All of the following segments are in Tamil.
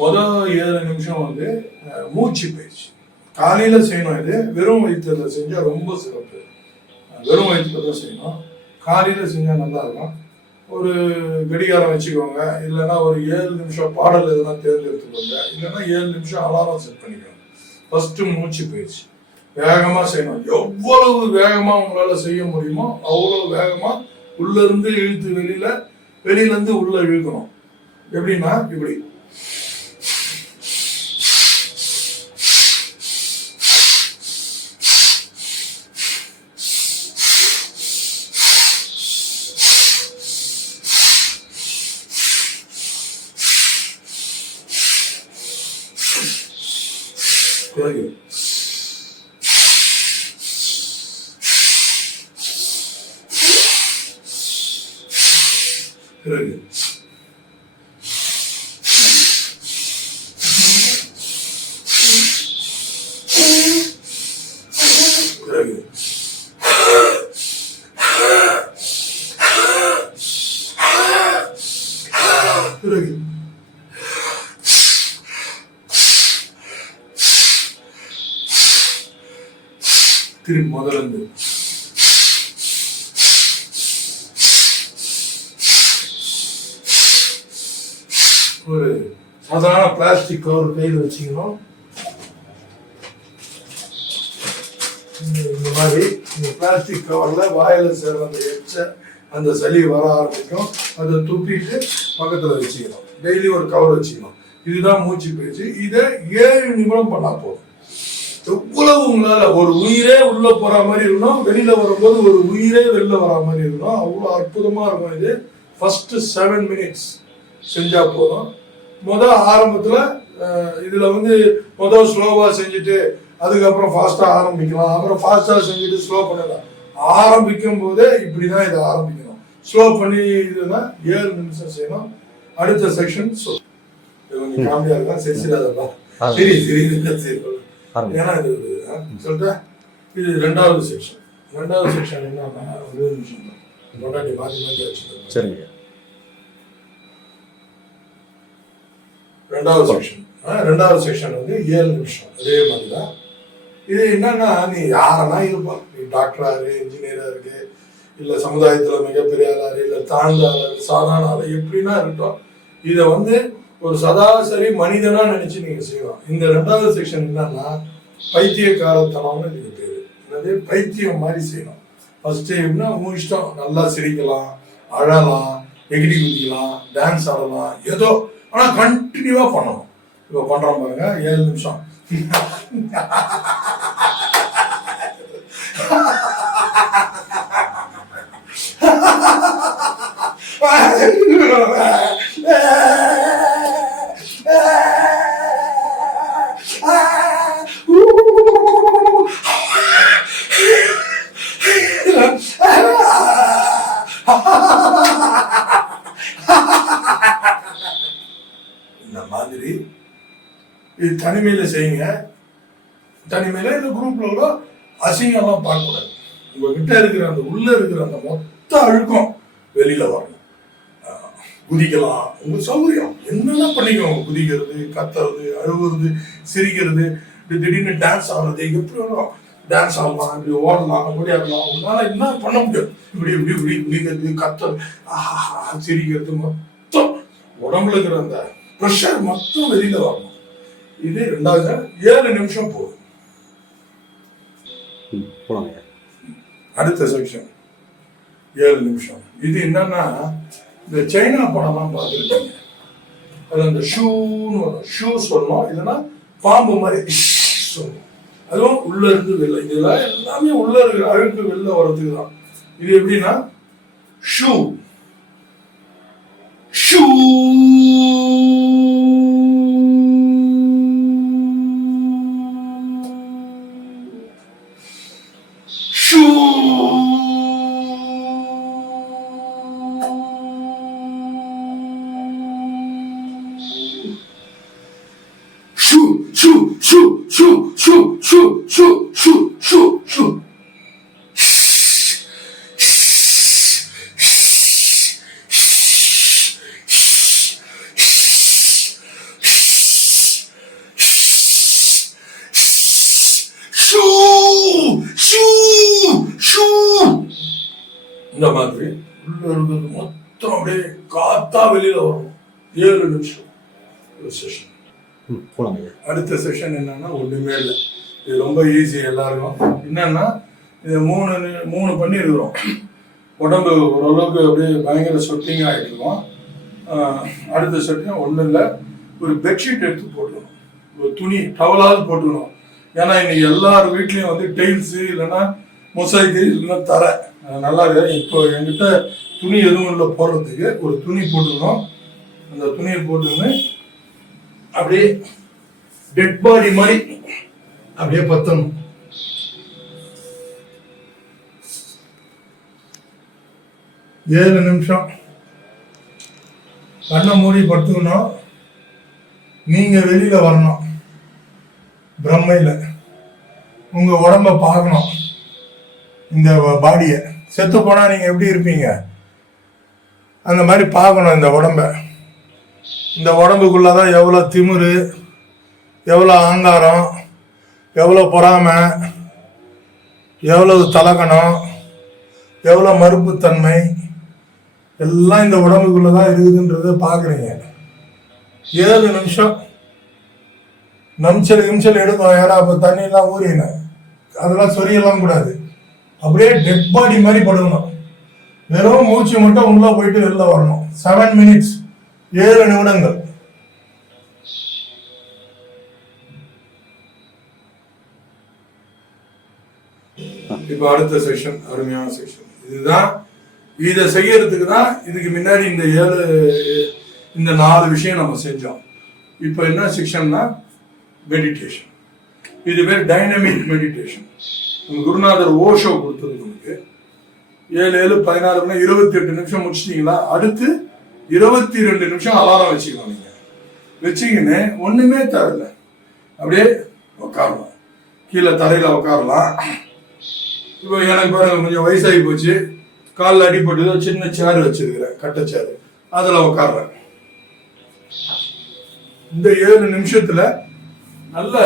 மொதல் ஏழு நிமிஷம் வந்து மூச்சு பயிற்சி. காலையில் செய்யணும் இது. வெறும் வயிற்றுல செஞ்சால் ரொம்ப சிறப்பு. வெறும் வயிற்றுல தான் செய்யணும். காலையில் செஞ்சால் நல்லா இருக்கும். ஒரு கடிகாரம் வச்சுக்கோங்க. இல்லைன்னா ஒரு ஏழு நிமிஷம் பாடல் எதுனா தேர்ந்தெடுத்துக்கோங்க இல்லைன்னா ஏழு நிமிஷம் அலாரம் செட் பண்ணிக்கோங்க. ஃபஸ்ட்டு மூச்சு பயிற்சி. வேகமாக செய்யணும். எவ்வளவு வேகமாக உங்களால் செய்ய முடியுமோ அவ்வளோ வேகமாக உள்ளேருந்து இழுத்து வெளியில் வெளியிலேருந்து உள்ளே இழுக்கணும். எப்படின்னா இப்படி. 고양이. 그러게. 그러게. 그러게. திரும்பி முதல்ல இருந்து ஒரு சாதாரண பிளாஸ்டிக் கவர் கையில் வச்சுக்கணும் இந்த- மாதிரி இந்த பிளாஸ்டிக் கவர்ல வாயில் சேர்ந்த அந்த எச்ச அந்த சளி வர ஆரம்பிக்கும். அதை துப்பிட்டு பக்கத்துல வச்சுக்கணும் டெய்லி ஒரு கவர் வச்சுக்கணும் இதுதான் மூச்சு பயிற்சி. இதை ஏழு நிமிடம் பண்ணா போதும். எவ்வளவு உங்களால ஒரு உயிரே உள்ள போற மாதிரி இருக்கணும் வெளியில வரும்போது ஒரு உயிரே வெளில வர மாதிரி இருக்கணும் அவ்வளவு அற்புதமா இருக்கும் இது. ஃபர்ஸ்ட் செவன் மினிட்ஸ் செஞ்சா போதும். முத ஆரம்பத்துல இதுல வந்து முத ஸ்லோவா செஞ்சுட்டு அதுக்கப்புறம் ஃபாஸ்டா ஆரம்பிக்கலாம். அப்புறம் ஃபாஸ்டா செஞ்சுட்டு ஸ்லோ பண்ணலாம் ஆரம்பிக்கும் போதே இப்படிதான் இதை ஆரம்பிக்கணும். ஸ்லோ பண்ணி இதுனா ஏழு நிமிஷம் செய்யணும். அடுத்த செக்ஷன் இது கொஞ்சம் காமெடியா இருக்கா? சரி சரி. சரி சரி. ஏன்னா இது சொல்லிட்டா இது ரெண்டாவது செக்ஷன் ரெண்டாவது செக்ஷன் என்னன்னா ஒரே நிமிஷம் தான். சரிங்க. ரெண்டாவது செக்ஷன் ரெண்டாவது செக்ஷன் வந்து ஏழு நிமிஷம். அதே மாதிரி தான் இது என்னன்னா நீ யாரனா இருப்பா? நீ டாக்டரா இரு இன்ஜினியரா இருக்கு இல்ல சமுதாயத்துல மிகப்பெரிய ஆளா இரு இல்ல தாழ்ந்த ஆளா இரு சாதாரண ஆளா எப்படின்னா இருக்கட்டும். இதை வந்து ஒரு சராசரி மனிதனா நினைச்சு நீங்க செய்யலாம். இந்த ரெண்டாவது செக்ஷன் என்னன்னா பைத்தியக்காரத்தனம்னு இதுக்கு பேரு. என்னது? பைத்தியம் மாதிரி செய்யணும். ஃபர்ஸ்ட் எப்படின்னா உன் இஷ்டம். நல்லா சிரிக்கலாம் அழலாம் எகிரி குதிக்கலாம் டான்ஸ் ஆடலாம் ஏதோ. ஆனா கண்டினியூவா பண்ணணும். இப்போ பண்றோம் பாருங்க ஏழு நிமிஷம். இது தனிமையில் செய்யுங்க. தனிமையில் இந்த குரூப்ல அசிங்கம்லாம் பார்க்கக்கூடாது. உங்ககிட்ட இருக்கிற அந்த உள்ள இருக்கிற அந்த மொத்த அழுக்கம் வெளியில வரணும். குதிக்கலாம். உங்க சௌகரியம். என்னென்ன பண்ணிக்கோங்க குதிக்கிறது கத்துறது அழுவுறது சிரிக்கிறது திடீர்னு டான்ஸ் ஆடுறது எப்படி வேணும் டான்ஸ் ஆடலாம் இப்படி ஓடலாம் ஓடியாடலாம் உங்களால என்ன பண்ண முடியாது இப்படி இப்படி இப்படி குதிக்கிறது கத்துறது ஆஹா சிரிக்கிறது மொத்தம் உடம்புல இருக்கிற அந்த ப்ரெஷர் மொத்தம் வெளியில வரணும். இது ரெண்டாவது ஏழு நிமிஷம் போலாங்க அடுத்த செக்ஷன் ஏழு நிமிஷம். இது என்னன்னா இந்த சைனா படம்லாம் பார்த்துருக்கீங்க அது அந்த ஷூன்னு வரும். ஷூ சொல்லணும். இல்லைன்னா பாம்பு மாதிரி சொல்லணும். அதுவும் உள்ள இருந்து வெளில. இதெல்லாம் எல்லாமே உள்ள இருக்கிற அழுக்கு வெளில வர்றதுக்கு தான். இது எப்படின்னா ஷூ. ஷூ. ஷூ ஷூ இந்த மாதிரி உள்ள இருக்கிறது மொத்தம் அப்படியே காத்தா வெளியில வரும். ஏழு நிமிஷம். ஒரு செஷன் அடுத்த செஷன் என்னன்னா ஒண்ணுமே இல்லை. இது ரொம்ப ஈஸி எல்லாருக்கும். என்னன்னா இது மூணு மூணு பண்ணியிருக்கிறோம். உடம்பு ஓரளவுக்கு அப்படியே பயங்கர சொட்டிங் ஆகிட்டு இருக்கோம் ஆஹ் அடுத்த செஷன் ஒன்றும் இல்லை. ஒரு பெட்ஷீட் எடுத்து போட்டுக்கணும். ஒரு துணி டவலாவது போட்டுக்கணும். ஏன்னா இன்னைக்கு எல்லார் வீட்லேயும் வந்து டைல்ஸு இல்லைன்னா மொசைக்கு இல்லைன்னா தரை. நல்லா இருக்கு. இப்போ என்கிட்ட துணி எதுவும் இல்லை போடுறதுக்கு. ஒரு துணி போட்டுக்கணும் அந்த துணியை போட்டுக்கின்னு அப்படியே டெட் பாடி மாதிரி அப்படியே பத்தணும். ஏழு நிமிஷம். கண்ணை மூடி படுத்துக்கணும். நீங்க வெளியில வரணும். பிரம்மையில் உங்க உடம்ப பார்க்கணும். இந்த பாடியை. செத்து போனா நீங்க எப்படி இருப்பீங்க? அந்த மாதிரி பார்க்கணும் இந்த உடம்ப. இந்த உடம்புக்குள்ளதான் எவ்வளோ திமிரு எவ்வளோ ஆங்காரம் எவ்வளோ பொறாமை எவ்வளவு தலகணம் எவ்வளோ மறுப்புத்தன்மை எல்லாம் இந்த உடம்புக்குள்ளே தான் இருக்குதுன்றத பார்க்குறீங்க. ஏழு நிமிஷம் நம்சல் இம்சல் எடுக்கும் ஏன்னா அப்போ தண்ணியெல்லாம் ஊறின. அதெல்லாம் சொரியெல்லாம் கூடாது. அப்படியே டெட் பாடி மாதிரி படுக்கணும். வெறும் மூச்சு மட்டும் உள்ள போயிட்டு வெளில வரணும். செவன் மினிட்ஸ் ஏழு நிமிடங்கள். இப்போ அடுத்த செஷன் அருமையான செஷன் இதுதான் இதை செய்யறதுக்கு தான் இதுக்கு முன்னாடி இந்த ஏழு இந்த நாலு விஷயம் நம்ம செஞ்சோம். இப்போ என்ன செக்ஷன்னா மெடிடேஷன் இது பேர் டைனமிக் மெடிடேஷன் உங்கள் குருநாதர் ஓஷோ கொடுத்தது நமக்கு. ஏழு ஏழு பதினாறு மணி இருபத்தி எட்டு நிமிஷம் முடிச்சிட்டீங்களா? அடுத்து இருபத்தி ரெண்டு நிமிஷம் அலாரம் வச்சுக்கலாம் நீங்க. வச்சிங்கன்னு ஒண்ணுமே தரல. அப்படியே உட்காரலாம் கீழே தரையில உட்காரலாம் இப்போ எனக்கு பாருங்க கொஞ்சம் வயசாகி போச்சு. காலில் அடிப்பட்டு சின்ன சேர் வச்சிருக்கிறேன் கட்டை சேர் அதில் உட்கார்றேன் இந்த ஏழு நிமிஷத்துல நல்ல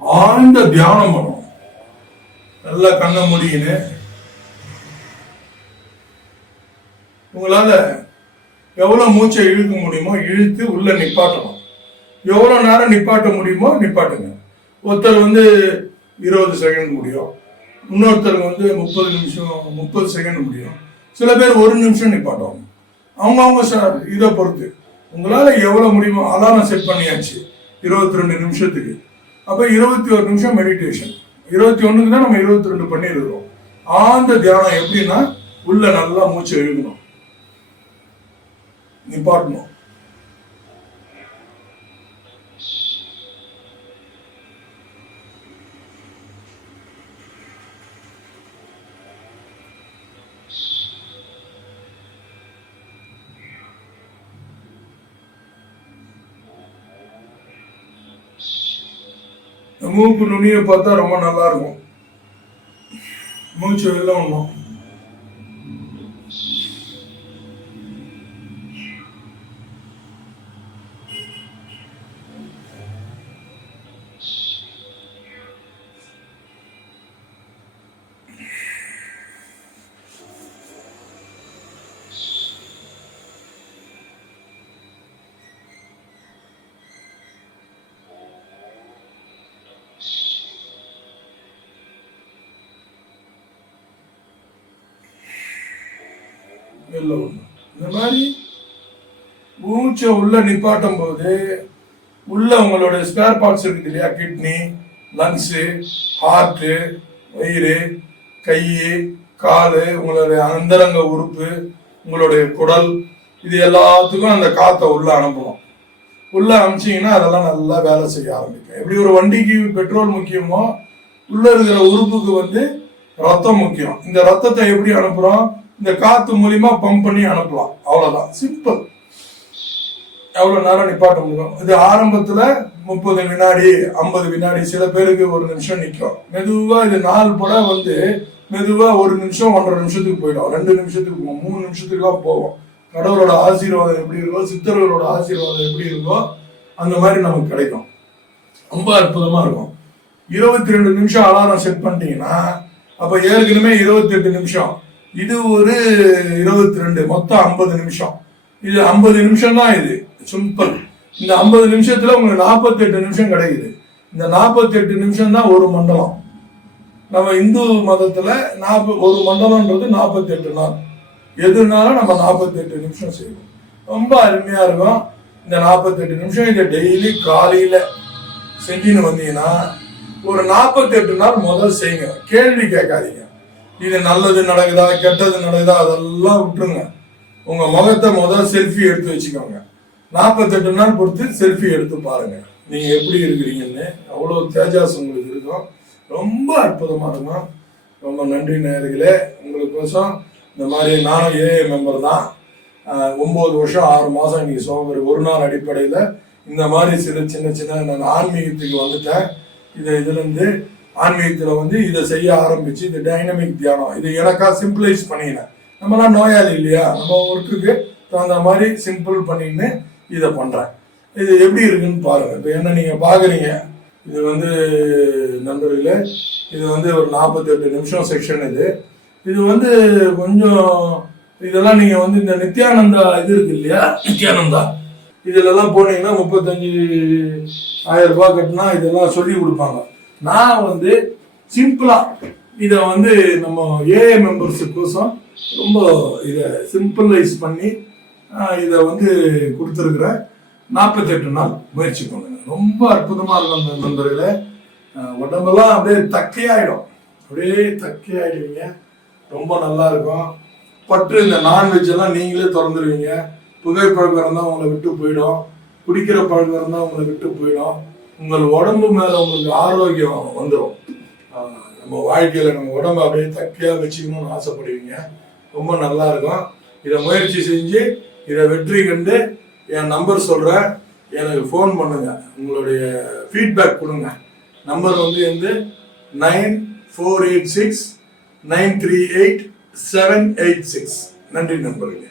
ஆழ்ந்த தியானம் பண்ணும். நல்லா கண்ணை முடியின்னு உங்களால எவ்வளவு மூச்சை இழுக்க முடியுமோ இழுத்து உள்ள நிப்பாட்டணும். எவ்வளவு நேரம் நிப்பாட்ட முடியுமோ நிப்பாட்டுங்க. ஒருத்தர் வந்து இருபது செகண்ட் முடியும். இன்னொருத்தருக்கு வந்து முப்பது நிமிஷம் முப்பது செகண்ட் முடியும். சில பேர் ஒரு நிமிஷம் நிப்பாட்டுவாங்க அவங்க அவங்க இதை பொறுத்து. உங்களால எவ்வளவு முடியுமோ அலாரம் செட் பண்ணியாச்சு. இருபத்தி ரெண்டு நிமிஷத்துக்கு. அப்போ இருபத்தி ஒரு நிமிஷம் மெடிடேஷன் இருபத்தி ஒன்றுக்கு தான் நம்ம இருபத்தி ரெண்டு பண்ணியிருக்கிறோம். ஆழ்ந்த தியானம் எப்படின்னா உள்ள நல்லா மூச்சை எழுதணும் நிப்பாட்டணும் இந்த மூக்கு நுனியை பார்த்தா ரொம்ப நல்லா இருக்கும். மூச்சு வெளில ஒன்றும் வெளில ஒண்ணும் இந்த மாதிரி மூச்சை உள்ள நிப்பாட்டும் போது உள்ள உங்களோட ஸ்பேர் பார்ட்ஸ் இருக்குது இல்லையா? கிட்னி லங்ஸு ஹார்ட்டு வயிறு கை காலு உங்களுடைய அந்தரங்க உறுப்பு உங்களுடைய குடல் இது எல்லாத்துக்கும் அந்த காற்றை உள்ள அனுப்பணும். உள்ள அனுப்பிச்சீங்கன்னா அதெல்லாம் நல்லா வேலை செய்ய ஆரம்பிக்கும். எப்படி ஒரு வண்டிக்கு பெட்ரோல் முக்கியமோ உள்ள இருக்கிற உறுப்புக்கு வந்து ரத்தம் முக்கியம். இந்த ரத்தத்தை எப்படி அனுப்புகிறோம் இந்த காத்து மூலியமா பம்ப் பண்ணி அனுப்பலாம். அவ்வளவுதான். சிம்பிள் எவ்வளவு நேரம் நிப்பாட்ட முடியும்? இது ஆரம்பத்துல முப்பது வினாடி ஐம்பது வினாடி சில பேருக்கு ஒரு நிமிஷம் நிற்கும் மெதுவா இது நாள் போல வந்து மெதுவா ஒரு நிமிஷம் ஒன்றரை நிமிஷத்துக்கு போயிடும். ரெண்டு நிமிஷத்துக்கு போகும். மூணு நிமிஷத்துக்குலாம் போகும். கடவுளோட ஆசீர்வாதம் எப்படி இருக்கோ சித்தர்களோட ஆசீர்வாதம் எப்படி இருக்கோ அந்த மாதிரி நமக்கு கிடைக்கும். ரொம்ப அற்புதமா இருக்கும். இருபத்தி ரெண்டு நிமிஷம் அலாரம் செட் பண்ணிட்டீங்கன்னா அப்ப ஏற்கனவே இருபத்தி எட்டு நிமிஷம். இது ஒரு இருபத்தி ரெண்டு மொத்தம் ஐம்பது நிமிஷம். இது ஐம்பது நிமிஷம் தான் இது. சிம்பிள் இந்த ஐம்பது நிமிஷத்துல உங்களுக்கு நாற்பத்தி எட்டு நிமிஷம் கிடைக்குது. இந்த நாற்பத்தி எட்டு நிமிஷம் தான் ஒரு மண்டலம். நம்ம இந்து மதத்துல நாற்பது ஒரு மண்டலம்ன்றது நாற்பத்தி எட்டு நாள். எதுனாலும் நம்ம நாற்பத்தி எட்டு நிமிஷம் செய்வோம்? ரொம்ப அருமையா இருக்கும். இந்த நாற்பத்தி எட்டு நிமிஷம் இதை டெய்லி காலையில செஞ்சுன்னு வந்தீங்கன்னா ஒரு நாற்பத்தி எட்டு நாள் முதல் செய்யுங்க. கேள்வி கேட்காதீங்க. இது நல்லது நடக்குதா கெட்டது நடக்குதா அதெல்லாம் விட்டுருங்க. உங்க முகத்தை முதல் செல்ஃபி எடுத்து வச்சுக்கோங்க. நாற்பத்தெட்டு நாள் பொறுத்து செல்ஃபி எடுத்து பாருங்க. நீங்க எப்படி இருக்கிறீங்கன்னு அவ்வளோ தேஜாஸ் உங்களுக்கு இருக்கும். ரொம்ப அற்புதமா இருக்கும் ரொம்ப நன்றி நேயர்களே. உங்களுக்கோசம் இந்த மாதிரி நானும் ஏஏ மெம்பர் தான். ஒம்பது வருஷம் ஆறு மாதம் இன்னைக்கு சோகர் ஒரு நாள் அடிப்படையில் இந்த மாதிரி சில சின்ன சின்ன நான் ஆன்மீகத்துக்கு வந்துட்டேன். இதை இதுலேருந்து ஆன்மீகத்தில் வந்து இதை செய்ய ஆரம்பிச்சு இந்த டைனமிக் தியானம் இது எனக்கா சிம்பிளைஸ் பண்ணினேன் நம்மலாம் நோயாளி இல்லையா? நம்ம ஒர்க்குக்கு தகுந்த மாதிரி சிம்பிள் பண்ணின்னு இதை பண்ணுறேன் இது எப்படி இருக்குன்னு பாருங்கள் இப்போ என்ன நீங்கள் பார்க்குறீங்க இது வந்து நண்பர்களே இது வந்து ஒரு நாற்பத்தெட்டு நிமிஷம் செக்ஷன் இது. இது வந்து கொஞ்சம் இதெல்லாம் நீங்கள் வந்து இந்த நித்யானந்தா இது இருக்கு இல்லையா? நித்யானந்தா. இதுலலாம் போனீங்கன்னா முப்பத்தஞ்சு ஆயிரம் ரூபாய் கட்டினா இதெல்லாம் சொல்லி கொடுப்பாங்க. நான் வந்து சிம்பிளா இதை வந்து நம்ம ஏஏ மெம்பர்ஸுக்கோசம் ரொம்ப இதை சிம்பிளைஸ் பண்ணி இதை வந்து கொடுத்துருக்குறேன் நாற்பத்தெட்டு நாள் முயற்சி பண்ணுங்க. ரொம்ப அற்புதமா இருக்கும் அந்த நண்பர்களே. உடம்பெல்லாம் அப்படியே தக்கையாயிடும். அப்படியே தக்கையாயிடுவீங்க. ரொம்ப நல்லா இருக்கும். பற்று இந்த நான்வெஜ் எல்லாம் நீங்களே திறந்துருவீங்க. புகைப்பழக்கம் இருந்தால் உங்களை விட்டு போயிடும். குடிக்கிற பழக்கம் இருந்தால் உங்களை விட்டு போயிடும். உங்கள் உடம்பு மேல உங்களுக்கு ஆரோக்கியம் வந்துடும் நம்ம வாழ்க்கையில நம்ம உடம்ப அப்படியே தக்கையா வச்சுக்கணும்னு ஆசைப்படுவீங்க. ரொம்ப நல்லா இருக்கும். இதை முயற்சி செஞ்சு இதை வெற்றி கண்டு என் நம்பர் சொல்றேன். எனக்கு ஃபோன் பண்ணுங்க. உங்களுடைய ஃபீட்பேக் கொடுங்க. நம்பர் வந்து வந்து nine four eight six nine three eight seven eight six. நன்றி நண்பர்கள்.